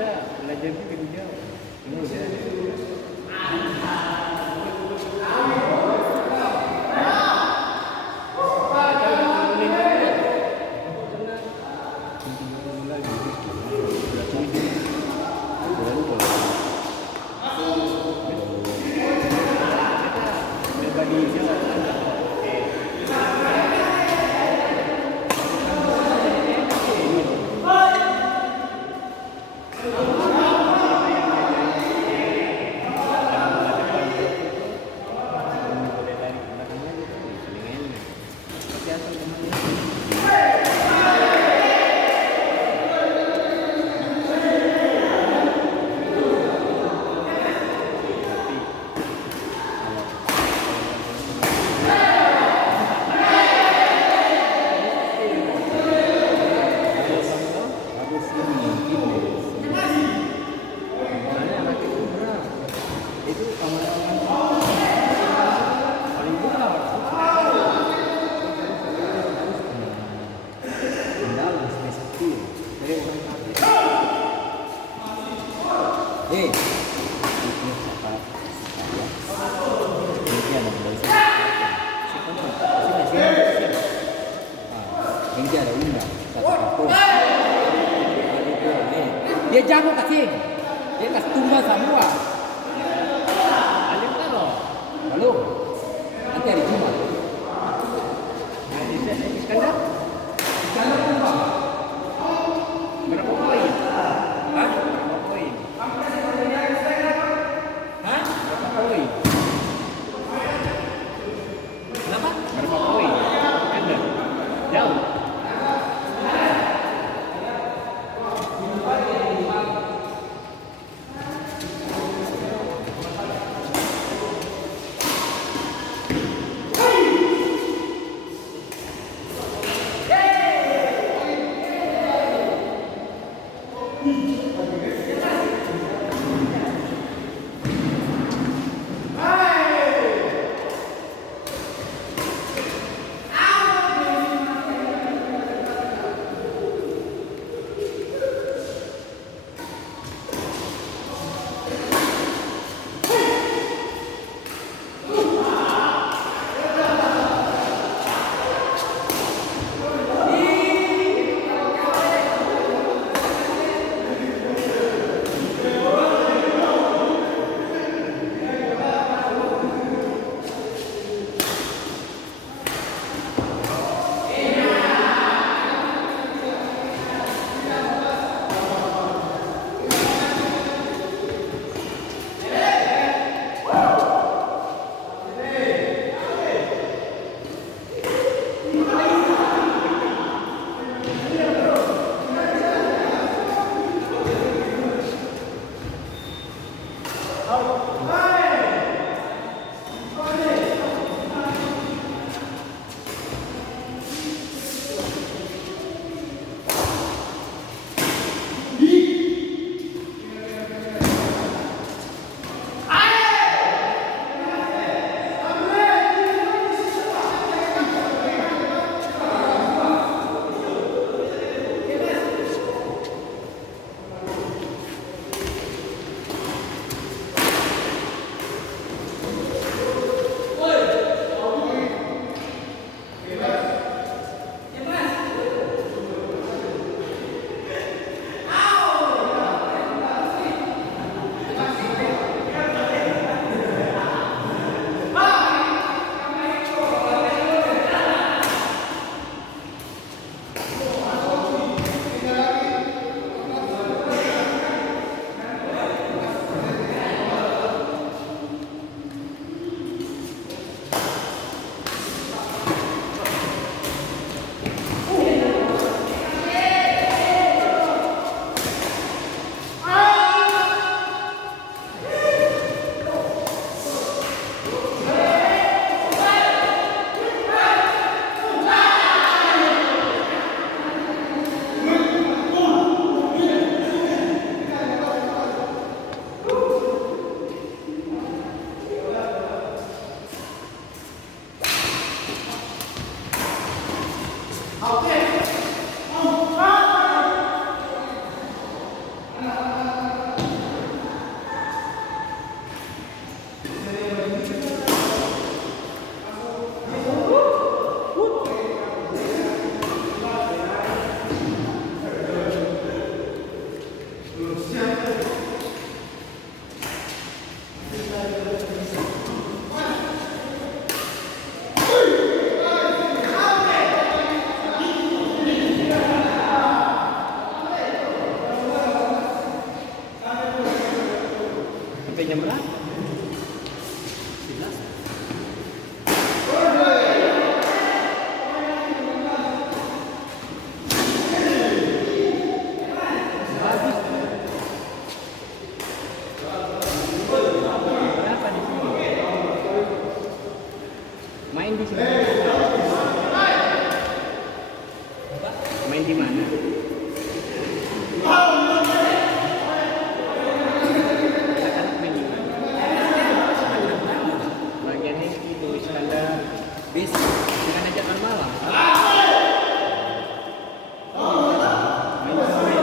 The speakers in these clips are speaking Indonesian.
kita belajar begitu jauh. Ini udah. Dia jago kasih, dia kasih tumbal semua. Alim kan loh. Lalu nanti hari Jumat. Iskandar? Iskandar tumbal. Berapa poin? Hah? Berapa poin? Hah? Berapa poin? Kenapa? Berapa poin? Iskandar? Jauh. Sampai jam berapa? 11. Habis. Berapa di sini? Main di sini. Main di mana? Anak-anak main di mana? Bagiannya itu standar. Bis. Dengan ajakan malam. Main sore.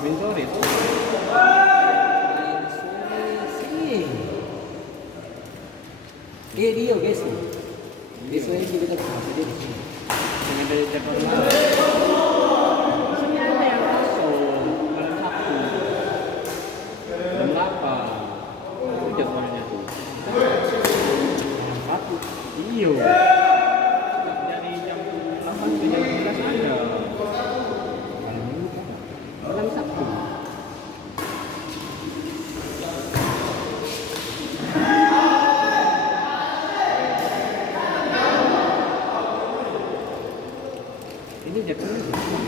Main sore tuh. Main sore sih. Dia guys. Besok ini kita bisa dia di sini. Dengan ada ajakan malam. Di sini ada yang masuk malam Sabtu. Jam 8. Itu jadwalnya tuh. Malam Sabtu. Iyo. Dari jam 8 ke jam 11 ada. Malam minggu kan. Malam Sabtu. Ini jadwalnya berapa?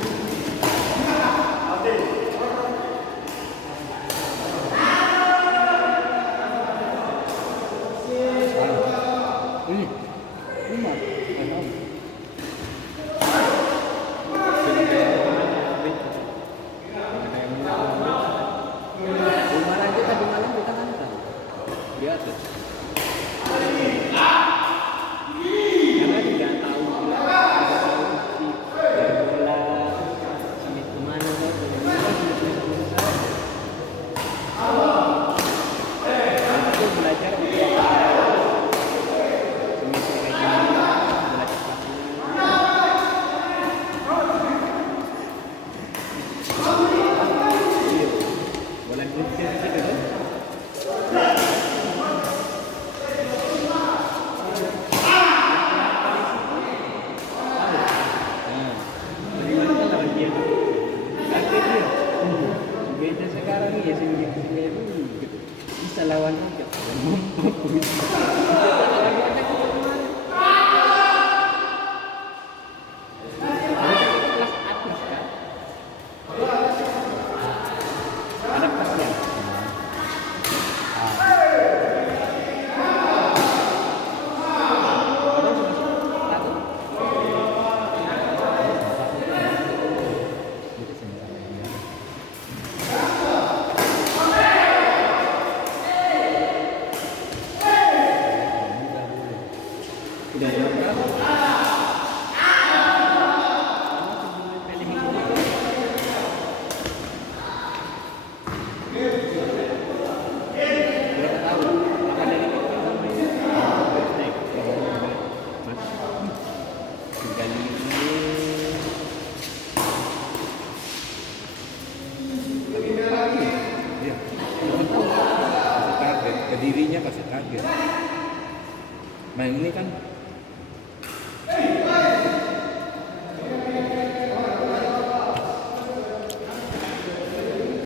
Ini. Ini mah. Nggak tahu. Rumah aja tadi malam kita ngantar. Di atas. Karena tidak tahu si bola Smith kemana kan? Aku belajar untuk Smith kayak gini, bola cepatnya. Iya, bola kecil gitu kan? Bagaimana kan lawan dia? Kaget dia. Beda sekarang ya sendiri dulu gitu. Bisa lawan aja. Mampu. Lawan aja kita kemarin. Kelas atas kan? Ada kelasnya. Padahal sudah satu. Itu sebentar ya. Udah ada berapa? Berapa tahun? Maka dari kecil sampai naik. Mas, tinggal ini. Iya. Kasih target, ke dirinya kasih target. Main ini kan